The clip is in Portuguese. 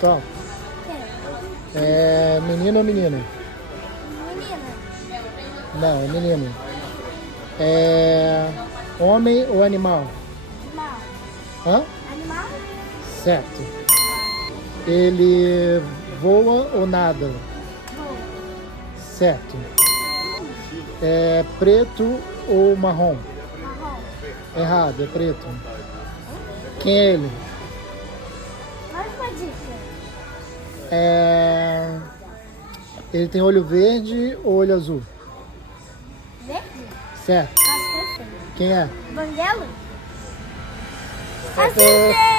Top. Quem? É menino ou menina? Menina. Não, é menino. É homem ou animal? Animal. Hã? Animal? Certo. Ele voa ou nada? Boa. Certo. É preto ou marrom? Marrom. Errado, é preto. Quem é ele? Mais uma dica. É... Ele tem olho verde ou olho azul? Verde? Certo. Acho que eu sei. Quem é? Banguelo? Acertou. Acertei!